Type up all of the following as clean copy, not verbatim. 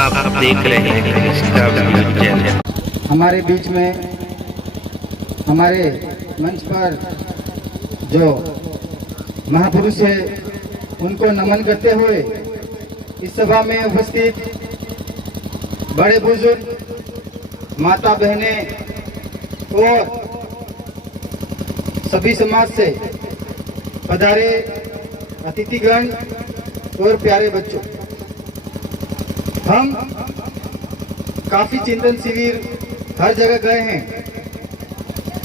आप देख रहे हैं इसका न्यूज़ चैनल। हमारे बीच में हमारे मंच पर जो महापुरुष है उनको नमन करते हुए इस सभा में उपस्थित बड़े बुजुर्ग, माता बहनें और सभी समाज से पधारे अतिथिगण और प्यारे बच्चों, हम काफी चिंतन शिविर हर जगह गए हैं।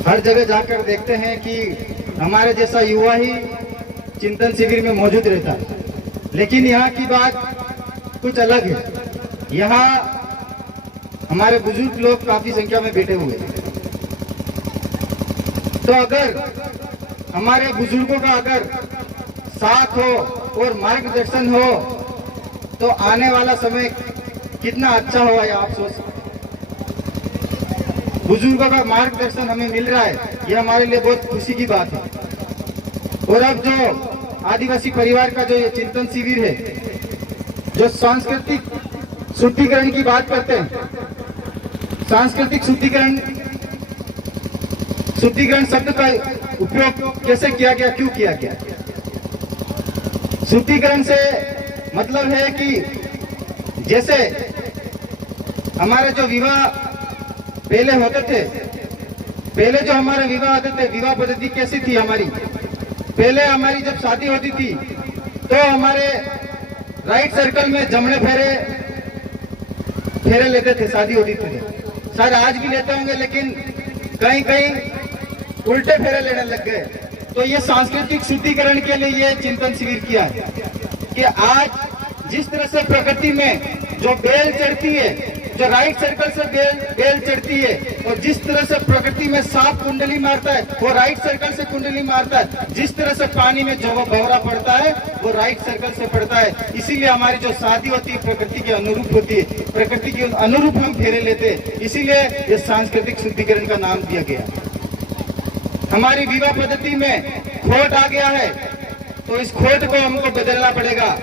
हर जगह जाकर देखते हैं कि हमारे जैसा युवा ही चिंतन शिविर में मौजूद रहता है, लेकिन यहाँ की बात कुछ अलग है। यहाँ हमारे बुजुर्ग लोग काफी संख्या में बैठे हुए हैं। तो अगर हमारे बुजुर्गों का अगर साथ हो और मार्गदर्शन हो तो आने वाला समय कितना अच्छा होगा, ये आप सोच सकते। बुजुर्गों का मार्गदर्शन हमें मिल रहा है, ये हमारे लिए बहुत खुशी की बात है। और अब जो आदिवासी परिवार का जो ये चिंतन शिविर है, जो सांस्कृतिक शुद्धिकरण की बात करते हैं, सांस्कृतिक शुद्धिकरण शब्द का उपयोग कैसे किया गया, क्यों किया गया? शुद्धिकरण से मतलब है कि जैसे हमारे जो विवाह पहले होते थे, पहले जो हमारे विवाह होते थे, विवाह पद्धति कैसी थी हमारी? पहले हमारी जब शादी होती थी तो हमारे राइट सर्कल में जमने फेरे लेते थे, शादी होती थी। शायद आज भी लेते होंगे, लेकिन कहीं कहीं उल्टे फेरे लेने लग गए। तो ये सांस्कृतिक शुद्धिकरण के लिए ये चिंतन शिविर किया है कि आज जिस तरह से प्रकृति में जो बेल चढ़ती है, जो राइट सर्कल से बेल चढ़ती है, और जिस तरह से प्रकृति में सांप कुंडली मारता है वो राइट सर्कल से कुंडली मारता है, जिस तरह से पानी में जो भंवरा पड़ता है वो राइट सर्कल से पड़ता है। इसीलिए हमारी जो शादी होती है प्रकृति के अनुरूप होती है, प्रकृति के अनुरूप हम फेरे लेते हैं, इसीलिए ये सांस्कृतिक शुद्धिकरण का नाम दिया गया। हमारी विवाह पद्धति में खोट आ गया है, तो इस खोट को हमको बदलना पड़ेगा।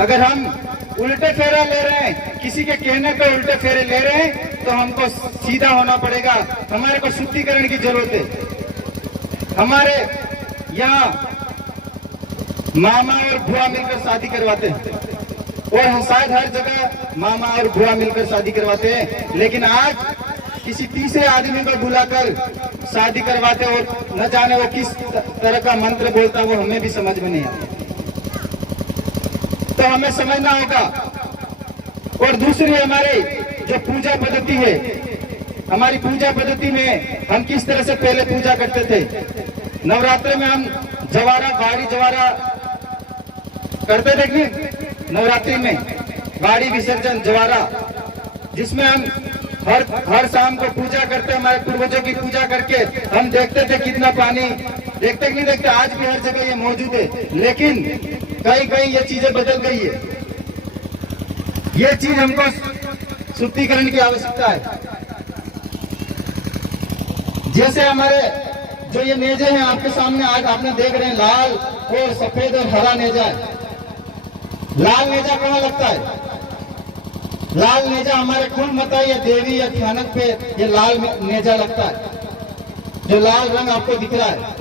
अगर हम उल्टे फेरा ले रहे हैं, किसी के कहने पे उल्टे फेरे ले रहे हैं, तो हमको सीधा होना पड़ेगा। हमारे को शुद्धिकरण की जरूरत है। हमारे यहाँ मामा और बुआ मिलकर शादी करवाते हैं, और शायद हर जगह मामा और बुआ मिलकर शादी करवाते हैं, लेकिन आज किसी तीसरे आदमी को बुलाकर शादी करवाते, और न जाने वो किस तरह का मंत्र बोलता है, वो हमें भी समझ में नहीं आता। तो हमें समझना होगा। और दूसरी हमारी जो पूजा पद्धति है, हमारी पूजा पद्धति में हम किस तरह से पहले पूजा करते थे। नवरात्र में हम जवारा, गाड़ी जवारा करते थे कि नवरात्रि में गाड़ी विसर्जन जवारा, जिसमें हम हर शाम को पूजा करते, हमारे पूर्वजों की पूजा करके हम देखते थे कितना पानी, देखते कि नहीं देखते, आज भी हर जगह ये मौजूद है। लेकिन कहीं कहीं ये चीजें बदल गई है। ये चीज हमको शुद्धिकरण की आवश्यकता है। जैसे हमारे जो ये नेजे हैं आपके सामने आज आपने देख रहे हैं, लाल और सफेद और हरा नेजा है। लाल नेजा कहाँ लगता है? लाल नेजा हमारे कुल माता या देवी या ध्यानक पे ये लाल नेजा लगता है। जो लाल रंग आपको दिख रहा है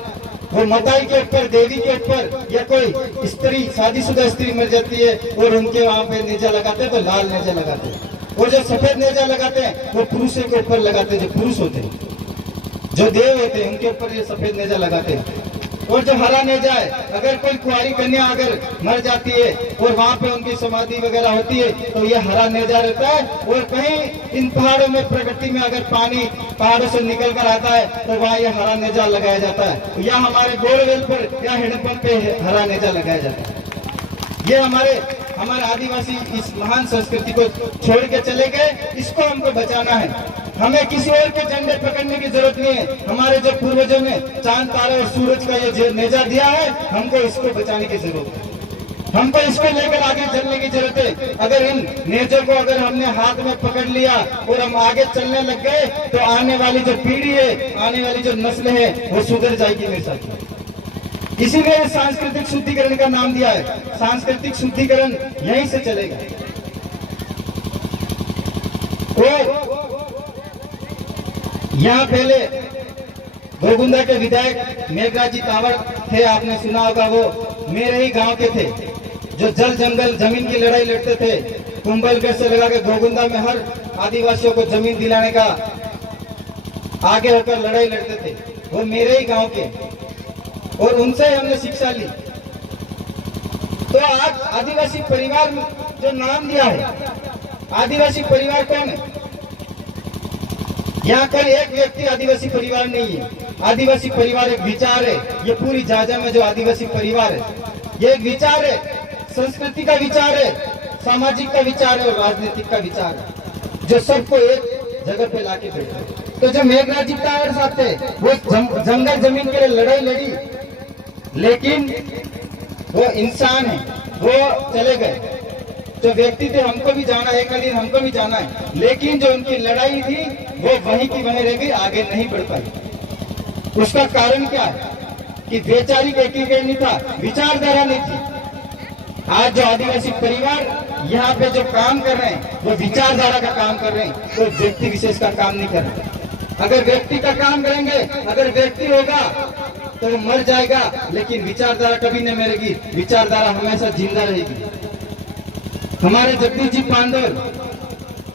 वो मताई के ऊपर, देवी के ऊपर, या कोई स्त्री, शादीशुदा स्त्री मर जाती है और उनके वहां पे नेजा लगाते हैं तो लाल नेजा लगाते हैं। और जो सफेद नेजा लगाते हैं वो पुरुषों के ऊपर लगाते हैं, जो पुरुष होते हैं, जो देव होते हैं, उनके ऊपर ये सफेद नेजा लगाते हैं। और जो हरा नेजा है, अगर कोई कुंवारी कन्या अगर मर जाती है और वहाँ पे उनकी समाधि वगैरह होती है तो ये हरा नेजा रहता है। और कहीं इन पहाड़ों में, प्रकृति में अगर पानी पहाड़ों से निकल कर आता है तो वहाँ ये हरा नेजा लगाया जाता है, या हमारे बोरवेल पर या हिडपन पे हरा नेजा लगाया जाता है। ये हमारे आदिवासी इस महान संस्कृति को छोड़ के चले गए, इसको हमको बचाना है। हमें किसी और के झंडे पकड़ने की जरूरत नहीं है। हमारे जो पूर्वजों ने चांद, तारे और सूरज का ये नेजा दिया है, हमको इसको बचाने की जरूरत है। हमको इसको लेकर आगे चलने की जरूरत है। अगर इन नेजों को अगर हमने हाथ में पकड़ लिया और हम आगे चलने लग गए तो आने वाली जो पीढ़ी है, आने वाली जो नस्ल है, वो सुधर जाएगी मेरे साथ। इसीलिए सांस्कृतिक शुद्धिकरण का नाम दिया है। सांस्कृतिक शुद्धिकरण यहीं से चलेगा। यहाँ पहले गोगुंदा के विधायक मेघराज जी तावड़ थे, आपने सुना होगा। वो मेरे ही गांव के थे, जो जल जंगल जमीन की लड़ाई लड़ते थे। कुंभलगढ़ से लगा के गोगुंदा में हर आदिवासियों को जमीन दिलाने का आगे होकर लड़ाई लड़ते थे। वो मेरे ही गांव के, और उनसे ही हमने शिक्षा ली। तो आज आदिवासी परिवार जो नाम दिया है, आदिवासी परिवार कौन है? यहाँ कल एक व्यक्ति आदिवासी परिवार नहीं है। आदिवासी परिवार एक विचार है। ये पूरी झाझा में जो आदिवासी परिवार है, ये एक विचार है, संस्कृति का विचार है, सामाजिक का विचार है और राजनीतिक का विचार है, जो सबको एक जगह पे लाके बैठे। तो जो मेघराज जी तावड़ साहब थे, वो जंगल जमीन के लिए लड़ाई लड़ी, लेकिन वो इंसान है, वो चले गए। जो व्यक्ति थे, हमको भी जाना है, एक दिन हमको भी जाना है, लेकिन जो उनकी लड़ाई थी वो वहीं की वहीं रह गई, आगे नहीं बढ़ पाई। उसका कारण क्या है कि वैचारिक एकीकरण नहीं था, विचारधारा नहीं थी। आज जो आदिवासी परिवार यहाँ पे जो काम कर रहे हैं, वो विचारधारा का काम कर रहे हैं, तो व्यक्ति विशेष का काम नहीं कर रहे। अगर व्यक्ति का काम करेंगे, अगर व्यक्ति होगा तो वो मर जाएगा, लेकिन विचारधारा कभी नहीं मरेगी, विचारधारा हमेशा जिंदा रहेगी। हमारे जगदीश जी पांडोर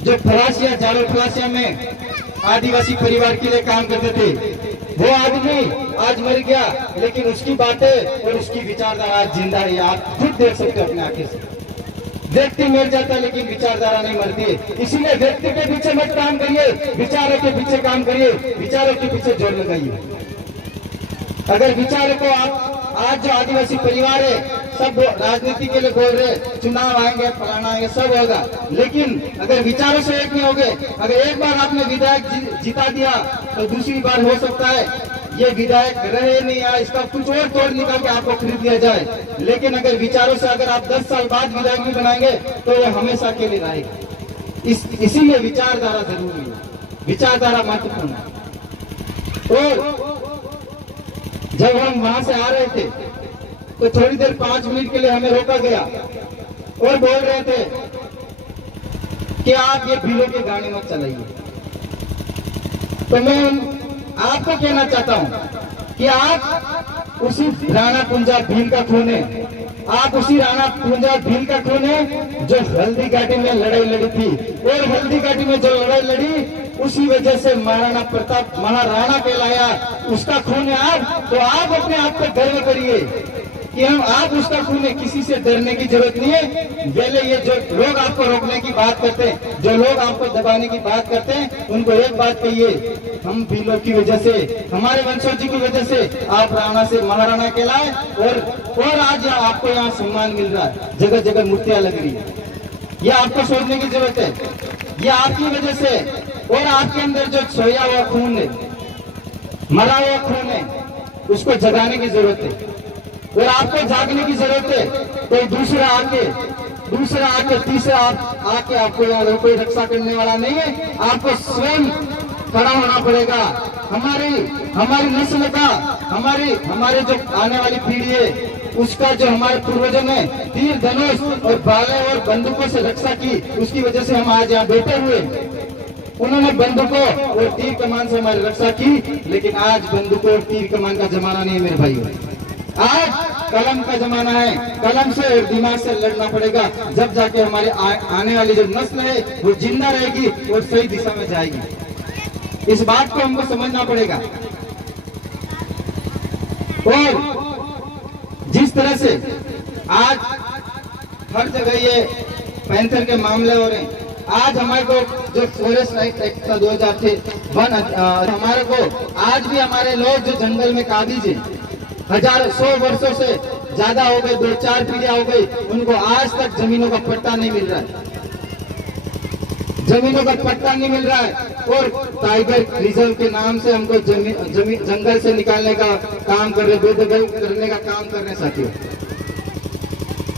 जो फलासिया जालोर फलासिया में आदिवासी परिवार के लिए काम करते थे, वो आदमी आज मर गया, लेकिन उसकी बातें और उसकी विचारधारा आज जिंदा है। आप खुद देख सकते हो अपने आंखें से। व्यक्ति मर जाता है, लेकिन विचारधारा नहीं मरती है। इसीलिए व्यक्ति के पीछे मत काम करिए, विचारों के पीछे काम करिए, विचारों के पीछे जोर लगाइए। अगर विचारों को आप, आज जो आदिवासी परिवार है, सब राजनीति के लिए बोल रहे, चुनाव आएंगे, फलाना आएंगे, सब होगा, लेकिन अगर विचारों से एक नहीं होगे, अगर एक बार आपने विधायक जिता दिया तो दूसरी बार हो सकता है ये विधायक रहे नहीं, या इसका कुछ और तोड़ निकाल के आपको खरीद लिया जाए। लेकिन अगर विचारों से अगर आप 10 साल बाद विधायक भी बनाएंगे तो ये हमेशा के लिए रहेगा। इसीलिए विचारधारा जरूरी है, विचारधारा महत्वपूर्ण है। और जब हम वहां से आ रहे थे तो थोड़ी देर 5 मिनट के लिए हमें रोका गया और बोल रहे थे कि आप ये भीलों के गाने मत चलाइए। तो मैं आपको कहना चाहता हूं कि आप उसी राणा कुंजा भील का खून है, आप उसी राणा कुंजा भील का खून है जो हल्दी घाटी में लड़ाई लड़ी थी, और हल्दी घाटी में जो लड़ाई लड़ी उसी वजह से महाराणा प्रताप महाराणा कहलाया, उसका खून है आप। तो आप अपने आप को गर्व करिए कि हम आप उसका खून है, किसी से डरने की जरूरत नहीं है। पहले ये जो लोग आपको रोकने की बात करते हैं, जो लोग आपको दबाने की बात करते हैं, उनको एक बात कहिए, हम भीलों की वजह से, हमारे वंशज जी की वजह से आप राणा से महाराणा कहलाए, और आज आपको यहाँ सम्मान मिल रहा है, जगह जगह मूर्तियां लग रही है। ये आपको सोचने की जरूरत है, ये आपकी वजह से, और आपके अंदर जो सोया हुआ खून है, मरा हुआ खून है, उसको जगाने की जरूरत है, और आपको जागने की जरूरत है। कोई दूसरा आके, तीसरा आके आपको यहाँ कोई रक्षा करने वाला नहीं है, आपको स्वयं खड़ा होना पड़ेगा। हमारी नस्ल का, हमारे जो आने वाली पीढ़ी है, उसका जो हमारे पूर्वजों ने तीर धनुष और भाले और बंदूकों से रक्षा की, उसकी वजह से हम आज यहाँ बैठे हुए। उन्होंने बंदूकों और तीर कमान से हमारी रक्षा की, लेकिन आज बंदूकों और तीर कमान का जमाना नहीं है मेरे भाइयों। आज कलम का जमाना है, कलम से और दिमाग से लड़ना पड़ेगा, जब जाके हमारे आने वाली जो नस्ल है वो जिंदा रहेगी और सही दिशा में जाएगी। इस बात को हमको समझना पड़ेगा। और जिस तरह से आज हर जगह ये पैंथर के मामले हो रहे हैं, आज हमारे को जो फॉरेस्ट राइट एक्ट का 2000 थे, हमारे को आज भी हमारे लोग जो जंगल में काबिज है, 100 वर्षों से ज्यादा हो गए, 2-4 पीढ़ियां हो गई, उनको आज तक जमीनों का पट्टा नहीं मिल रहा है, जमीनों का पट्टा नहीं मिल रहा है। और टाइगर रिजर्व के नाम से हमको जमीन जंगल से निकालने का काम कर रहे, बेदखल करने का काम कर रहे हैं साथियों।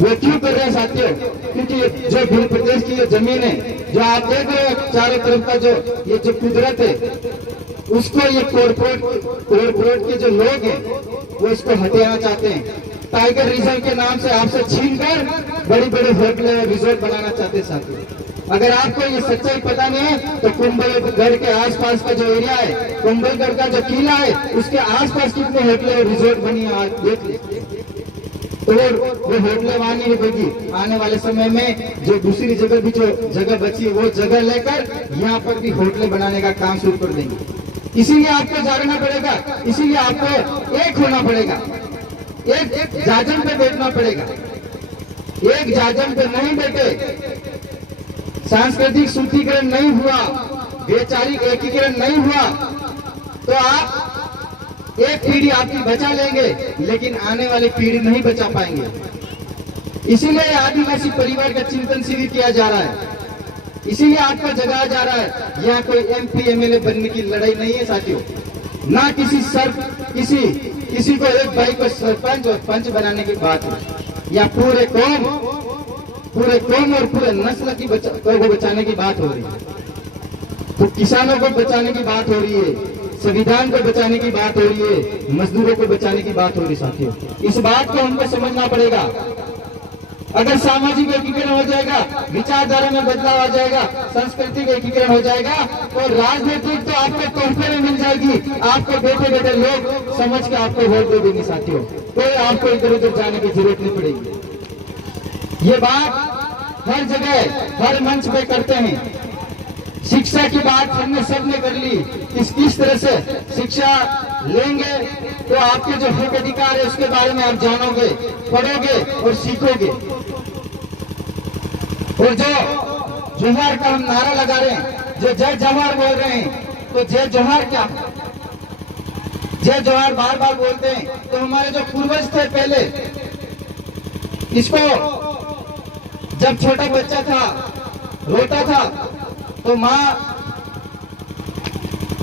वो क्यों कर रहे हैं साथियों? क्योंकि जो भील प्रदेश की जो जमीन है, जो आप देख रहे हो चारों तरफ का जो ये जो कुदरत है, उसको ये कॉर्पोरेट के जो लोग हैं वो इसको हटाना चाहते हैं। टाइगर रिजर्व के नाम से आपसे छीनकर बड़ी बड़ी होटल रिजॉर्ट बनाना चाहते हैं साथियों। अगर आपको ये सच्चाई पता नहीं है तो कुंभलगढ़ के आसपास का जो एरिया है, कुंभलगढ़ का जो किला है, उसके आसपास कितने होटल और रिजोर्ट बनी है आज देख लीजिए। और वो होटलें वहां नहीं रुकेगी, आने वाले समय में जो दूसरी जगह भी जो जगह बची है वो जगह लेकर यहाँ पर भी होटलें बनाने का काम शुरू कर देंगे। इसीलिए आपको जागना पड़ेगा, इसीलिए आपको एक होना पड़ेगा, एक जाजम पे बैठना पड़ेगा। एक जाजम पे नहीं बैठे, सांस्कृतिक शुद्धिकरण नहीं हुआ, वैचारिक एकीकरण नहीं हुआ तो आप एक पीढ़ी आपकी बचा लेंगे लेकिन आने वाली पीढ़ी नहीं बचा पाएंगे। इसीलिए आदिवासी परिवार का चिंतन शिविर किया जा रहा है, इसीलिए आपको जगाया जा रहा है। यहाँ कोई MP MLA बनने की लड़ाई नहीं है साथियों, ना किसी को एक भाई को सरपंच और पंच बनाने की बात है। या पूरे कौम और पूरे नस्ल की को बचाने की बात हो रही है, तो किसानों को बचाने की बात हो रही है, संविधान को बचाने की बात हो रही है, मजदूरों को बचाने की बात हो रही है। साथियों, इस बात को हमको समझना पड़ेगा। अगर सामाजिक एकीकरण हो जाएगा, विचारधारा में बदलाव आ जाएगा, सांस्कृतिक एकीकरण हो जाएगा तो राजनीतिक तो आपको तोहफे में मिल जाएगी। आपको बैठे बैठे लोग समझ के आपको वोट दे देंगे। साथियों, कोई आपको इधर उधर जाने की जरूरत नहीं पड़ेगी। ये बात हर जगह हर मंच पे करते हैं। शिक्षा की बात हमने सबने कर ली, किस तरह से शिक्षा लेंगे तो आपके जो हक अधिकार है उसके बारे में आप जानोगे, पढ़ोगे और सीखोगे। और जो जोहार का हम नारा लगा रहे हैं, जो जय जोहार बोल रहे हैं, तो जय जोहार क्या, जय जोहार बार बार बोलते हैं तो हमारे जो पूर्वज थे पहले, इसको जब छोटा बच्चा था रोता था तो माँ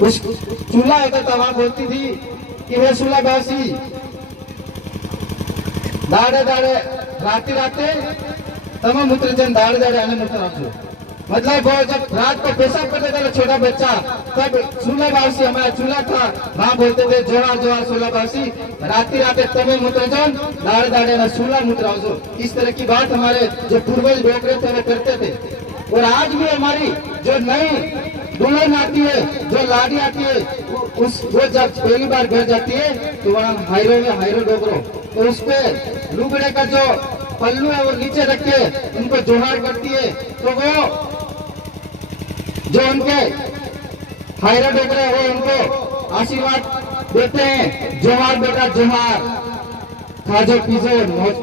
उस चूल्हा होता था वहां बोलती थी कि हे चूल्हा बासी दाड़े दाड़े राते राते तम मूत्रजन दाड़े दाड़े आने मूत्र। मतलब वो जब रात को पेशाब करते था छोटा बच्चा, तब चूल्हा बासी हमारा चूल्हा था, वहां बोलते थे जोहार जोहार चूल्हा बासी राती राते तमे मूत्रजन दाड़े दाड़े ना चूल्हा मूत्र। इस तरह की बात हमारे जो पूर्वज लोग थे वो करते थे। और आज भी हमारी जो नई दुल्हन आती है, जो लाड़ी आती है, वो जब पहली बार घर जाती है तो वहाँ हायरो डोगरो, तो उस पे लुगड़े का जो पल्लू है वो नीचे रख के उनको जोहार करती है। तो वो जो उनके हायरो डोगरे वो उनको आशीर्वाद देते हैं, जोहार बेटा जोहार, खाजो पीजो मौज।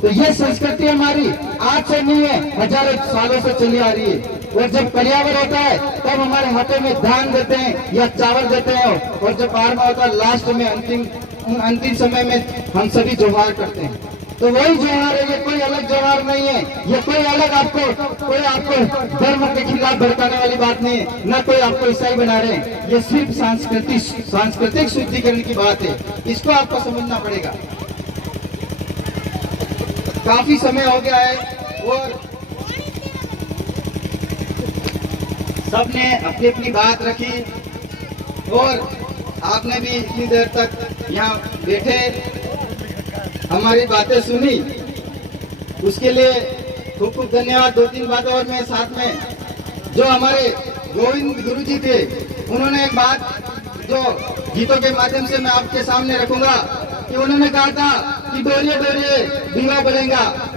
तो ये संस्कृति हमारी आज से नहीं है, हजारों सालों से चली आ रही है। और जब पर्यावरण होता है तब हमारे हाथों में धान देते हैं या चावल देते हैं, और जब बारहवां होता है लास्ट में अंतिम समय में हम सभी जोहार करते हैं। तो वही जोहार है, ये कोई अलग जोहार नहीं है, ये कोई अलग कोई आपको धर्म के खिलाफ भड़काने वाली बात नहीं है, ना कोई आपको ईसाई बना रहे हैं। ये सिर्फ सांस्कृतिक शुद्धिकरण की बात है, इसको आपको समझना पड़ेगा। काफी समय हो गया है और सबने अपनी अपनी बात रखी और आपने भी इतनी देर तक यहाँ बैठे हमारी बातें सुनी, उसके लिए खूब खूब धन्यवाद। 2-3 बातें और मैं साथ में, जो हमारे गोविंद गुरुजी थे, उन्होंने एक बात जो गीतों के माध्यम से मैं आपके सामने रखूंगा कि उन्होंने कहा था कि डोरिये डोरिये दीवा बलेगा,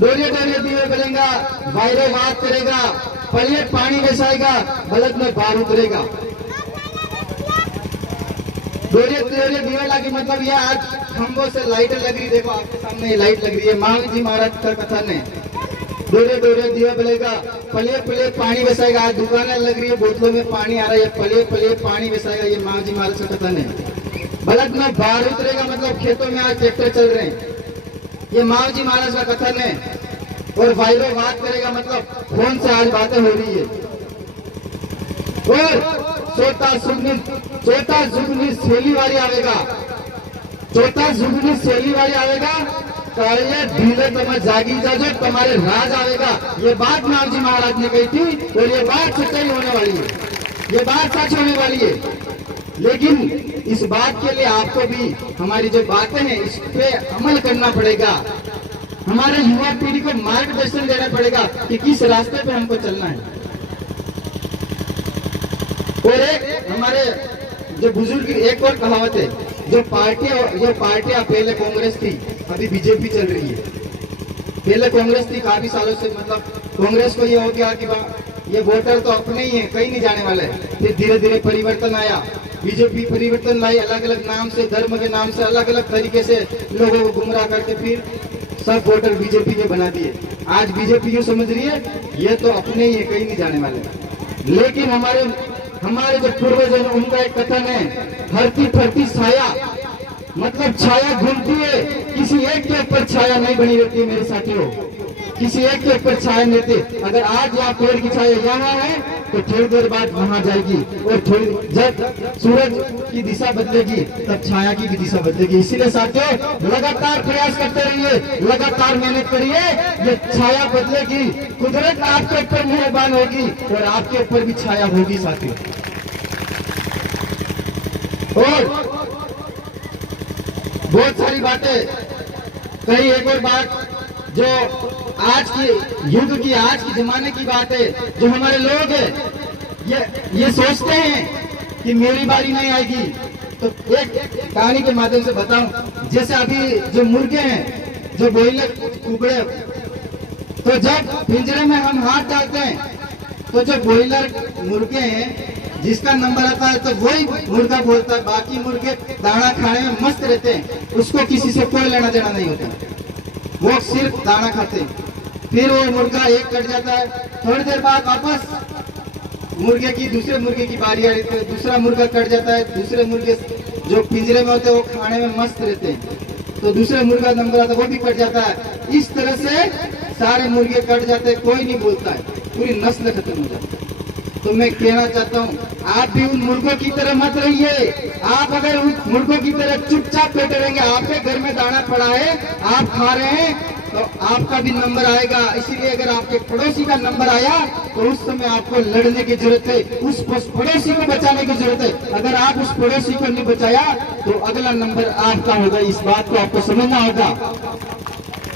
डोरिये डोरिये दीवा बलेगा, वायरे बात करेगा, पलिए पानी बरसाएगा, बलद में बार उतरेगा। डोरिये डोरिये दीवा लगी मतलब ये आज खंभों से लाइटें लग रही, देखो आपके सामने ये लाइट लग रही है। महावीर जी महाराज का कथन है, डोरिये डोरिये दीवा बलेगा, पलिए पलिए पानी बरसाएगा। आज दुकानें लग रही है, बोतलों में पानी आ रहा है, पलिए पलिए पानी बरसाएगा, ये महावीर जी महाराज का कथन है। बलद में बार उतरेगा मतलब खेतों में आज ट्रैक्टर चल रहे हैं, ये महावीर जी महाराज का कथन है। और वायरो बात करेगा मतलब फोन से आज बातें हो रही है। और चौथा जुगनी शैली वाली आवेगा, चौथा जुगनी शैली वाली आवेगा, काले ढीले तुम्हें जागी जाजो, तुम्हारे राज आवेगा। ये बात महावीर जी महाराज ने कही थी और ये बात सच्चाई होने वाली है, ये बात सच होने वाली है। लेकिन इस बात के लिए आपको भी हमारी जो बातें हैं इस पे अमल करना पड़ेगा। हमारे युवा पीढ़ी को मार्गदर्शन देना पड़ेगा कि किस रास्ते पे हमको चलना है। और एक हमारे जो बुजुर्ग एक और कहावत है, जो पार्टियां पहले कांग्रेस थी, अभी बीजेपी चल रही है। पहले कांग्रेस थी काफी सालों से, मतलब कांग्रेस को ये हो गया कि ये वोटर तो अपने ही है, कहीं नहीं जाने वाले। फिर धीरे धीरे परिवर्तन आया, बीजेपी परिवर्तन लाई, अलग अलग नाम से, धर्म के नाम से, अलग अलग तरीके से लोगों को गुमराह करके फिर सब वोटर बीजेपी के बना दिए। आज बीजेपी यूँ समझ रही है ये तो अपने ही है, कहीं नहीं जाने वाले। लेकिन हमारे जो पूर्वज हैं उनका एक कथन है, हरती फरती छाया, मतलब छाया घूमती है, किसी एक के ऊपर छाया नहीं बनी रहती है मेरे साथियों, किसी एक के ऊपर छाया नहीं रहती। अगर आज यहाँ पेड़ की छाया यहाँ है तो थोड़ी देर बाद वहां जाएगी, और जब सूरज की दिशा बदलेगी तब छाया की भी दिशा बदलेगी। इसीलिए साथियों लगातार प्रयास करते रहिए, लगातार मेहनत करिए, ये छाया बदलेगी, कुदरत आपके ऊपर मेहरबान होगी और आपके ऊपर भी छाया होगी साथियों। और बहुत सारी बातें कही। एक और बात जो आज की युग की, आज के जमाने की बात है, जो हमारे लोग हैं ये सोचते हैं कि मेरी बारी नहीं आएगी। तो एक कहानी के माध्यम से बताऊं, जैसे अभी जो मुर्गे हैं, जो ब्रॉयलर कुकड़े, तो जब पिंजरे में हम हाथ डालते हैं तो जो ब्रॉयलर मुर्गे हैं जिसका नंबर आता है तो वही मुर्गा बोलता है, बाकी मुर्गे दाना खाने में मस्त रहते हैं, उसको किसी से कोई लेना देना नहीं होता, वो सिर्फ दाना खाते हैं। फिर वो मुर्गा एक कट जाता है, थोड़ी देर बाद वापस दूसरे मुर्गे की बारी आती है, दूसरा मुर्गा कट जाता है, दूसरे मुर्गे जो पिंजरे में होते हैं वो खाने में मस्त रहते हैं, तो दूसरे मुर्गा नंबर आता है वो भी कट जाता है। इस तरह से सारे मुर्गे कट जाते हैं, कोई नहीं बोलता है, पूरी नस्ल खत्म हो जाती है। तो मैं कहना चाहता हूँ आप भी उन मुर्गों की तरह मत रहिए। आप अगर उन मुर्गों की तरह चुपचाप बैठे रहेंगे, आपके घर में दाना पड़ा है, आप खा रहे हैं, तो आपका भी नंबर आएगा। इसीलिए अगर आपके पड़ोसी का नंबर आया तो उस समय आपको लड़ने की जरूरत है, उस पड़ोसी को बचाने की जरूरत है। अगर आप उस पड़ोसी को नहीं बचाया तो अगला नंबर आपका होगा। इस बात को आपको समझना होगा।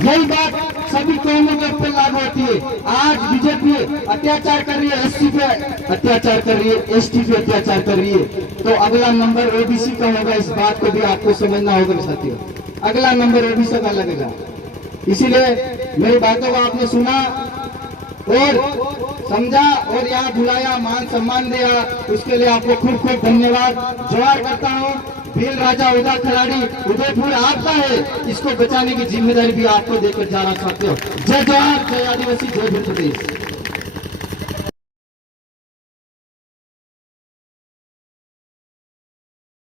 यही बात सभी कौमों के ऊपर लागू होती है। आज बीजेपी अत्याचार कर रही है, एससी पे अत्याचार कर रही है, एसटी पे अत्याचार कर रही है, तो अगला नंबर ओबीसी का होगा। इस बात को भी आपको समझना होगा साथियों, अगला नंबर ओबीसी का लगेगा। इसीलिए मेरी बातों को आपने सुना और समझा और यहाँ बुलाया, मान सम्मान दिया, उसके लिए आपको खूब खूब धन्यवाद। जोहार करता हूँ। भील राजा उदा खिलाड़ी उदयपुर आपका है, इसको बचाने की जिम्मेदारी भी आपको देकर जा रहा साथियों। जय जोहार, जय आदिवासी, जय भील प्रदेश।